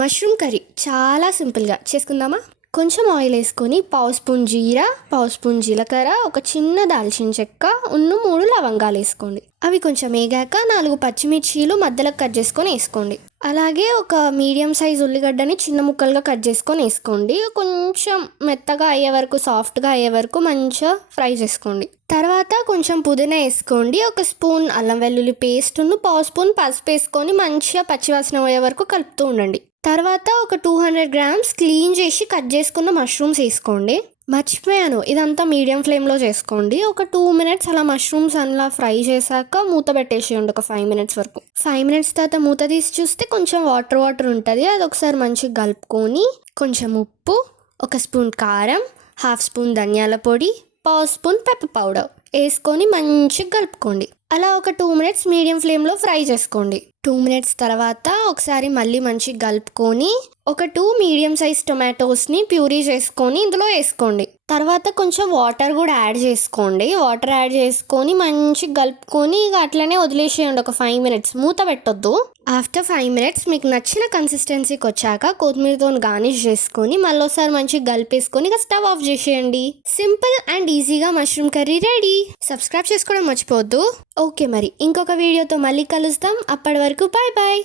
Mushroom curry చాలా సింపుల్గా చేసుకుందామా? కొంచెం ఆయిల్ వేసుకొని పావు స్పూన్ జీరా, పావు స్పూన్ జీలకర్ర, ఒక చిన్న దాల్చిన చెక్క, 3 లవంగాలు వేసుకోండి. అవి కొంచెం వేగాక 4 పచ్చిమిర్చీలు మధ్యలో కట్ చేసుకొని వేసుకోండి. అలాగే ఒక మీడియం సైజ్ ఉల్లిగడ్డని చిన్న ముక్కలుగా కట్ చేసుకొని వేసుకోండి. కొంచెం మెత్తగా అయ్యే వరకు, సాఫ్ట్గా అయ్యే వరకు మంచిగా ఫ్రై చేసుకోండి. తర్వాత కొంచెం పుదీనా వేసుకోండి. ఒక స్పూన్ అల్లం వెల్లుల్లి పేస్ట్ను, పావు స్పూన్ పసుపు వేసుకొని మంచిగా పచ్చివాసన పోయే వరకు కలుపుతూ ఉండండి. తర్వాత ఒక 200 గ్రామ్స్ క్లీన్ చేసి కట్ చేసుకున్న మష్రూమ్స్ వేసుకోండి. మర్చిపోయాను, ఇదంతా మీడియం ఫ్లేమ్లో చేసుకోండి. ఒక 2 మినిట్స్ అలా మష్రూమ్స్ అలా ఫ్రై చేశాక మూత పెట్టేసేయండి ఒక 5 మినిట్స్ వరకు. 5 మినిట్స్ తర్వాత మూత తీసి చూస్తే కొంచెం వాటర్ ఉంటుంది. అది ఒకసారి మంచిగా కలుపుకొని కొంచెం ఉప్పు, ఒక స్పూన్ కారం, హాఫ్ స్పూన్ ధనియాల పొడి, పావు స్పూన్ పెప్పర్ పౌడర్ వేసుకొని మంచిగా కలుపుకోండి. అలా ఒక 2 మినిట్స్ మీడియం ఫ్లేమ్లో ఫ్రై చేసుకోండి. 2 మినిట్స్ తర్వాత ఒకసారి మళ్ళీ మంచిగా కలుపుకొని ఒక 2 మీడియం సైజ్ టొమాటోస్ని ప్యూరీ చేసుకొని ఇందులో వేసుకోండి. తర్వాత కొంచెం వాటర్ కూడా యాడ్ చేసుకోండి. వాటర్ యాడ్ చేసుకొని మంచిగా కలుపుకొని ఇక అట్లనే వదిలేసేయండి ఒక 5 మినిట్స్. మూత పెట్టొద్దు. ఆఫ్టర్ 5 మినిట్స్ మీకు నచ్చిన కన్సిస్టెన్సీకి వచ్చాక కొత్తిమీరతో గార్నిష్ చేసుకొని మళ్ళీసారి మంచిగా కలిపేసుకొని ఇక స్టవ్ ఆఫ్ చేసేయండి. సింపుల్ అండ్ ఈజీగా మష్రూమ్ కర్రీ రెడీ. సబ్స్క్రైబ్ చేసుకోవడం మర్చిపోవద్దు. ఓకే, మరి ఇంకొక వీడియోతో మళ్ళీ కలుస్తాం. అప్పటి వరకు బాయ్ బాయ్.